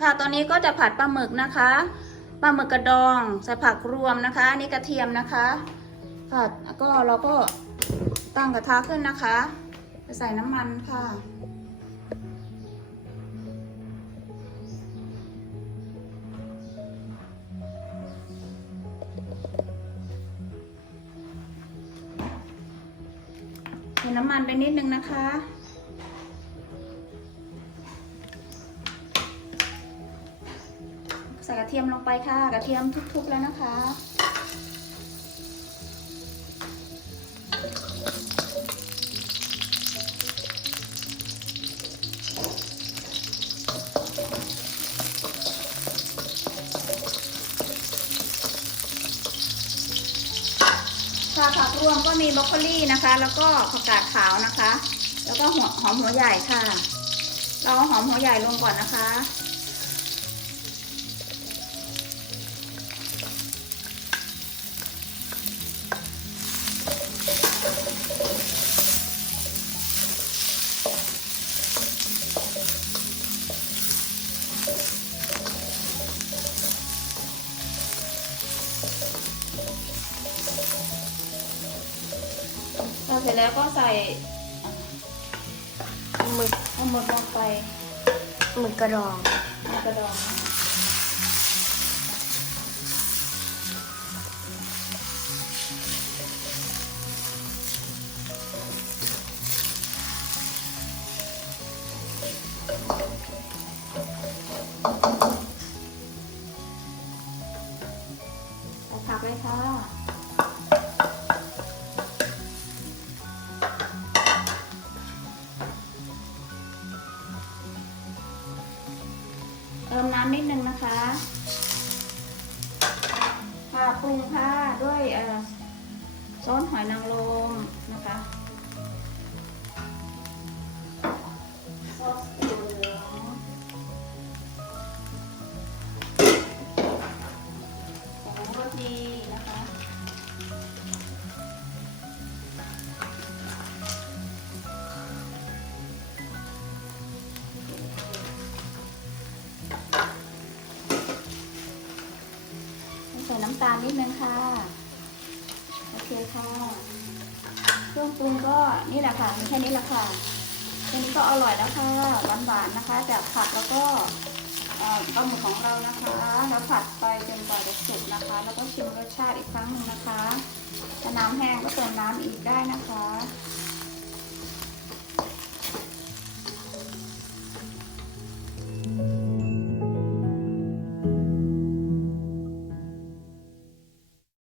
ค่ะตอนนี้ก็จะผัดปลาหมึกนะคะปลาหมึกกระดองใส่ผักรวมนะคะอันนี่กระเทียมนะคะค่ะแล้วก็เราก็ตั้งกระทะขึ้นนะคะจะใส่น้ำมันค่ะใส่น้ำมันไปนิดนึงนะคะ ใส่กระเทียมลงไปค่ะ กระเทียมทุบๆแล้วนะคะ ค่ะผักรวมก็มีบรอกโคลี่นะคะ แล้วก็ผักกาดขาวนะคะ แล้วก็หัวหอมหัวใหญ่ค่ะ เราเอาหอมหัวใหญ่ลงก่อนนะคะ ร็จแล้วก็ใส่หมึกเอาหมดลงไปหมึกกระดองในกกระดองเอาผักเลยค่ะ ติมน้ำนิดนึงนะคะค่ะปรุงค่ะด้วยเอ่อซอสหอยนางรมนะคะ น้ำตาลนิดนึงค่ะ โอเคค่ะ เครื่องปรุงก็นี่แหละค่ะมีแค่นี้แหละค่ะแค่นี้ก็อร่อยแล้วค่ะหวานๆนะคะ จากผักแล้วก็เอ่อปลาหมึกของเรานะคะ แล้วผัดไปจนกว่าจะสุกนะคะ แล้วก็ชิมรสชาติอีกครั้งหนึ่งนะคะถ้าน้ำแห้งก็เติมน้ำอีกได้นะคะ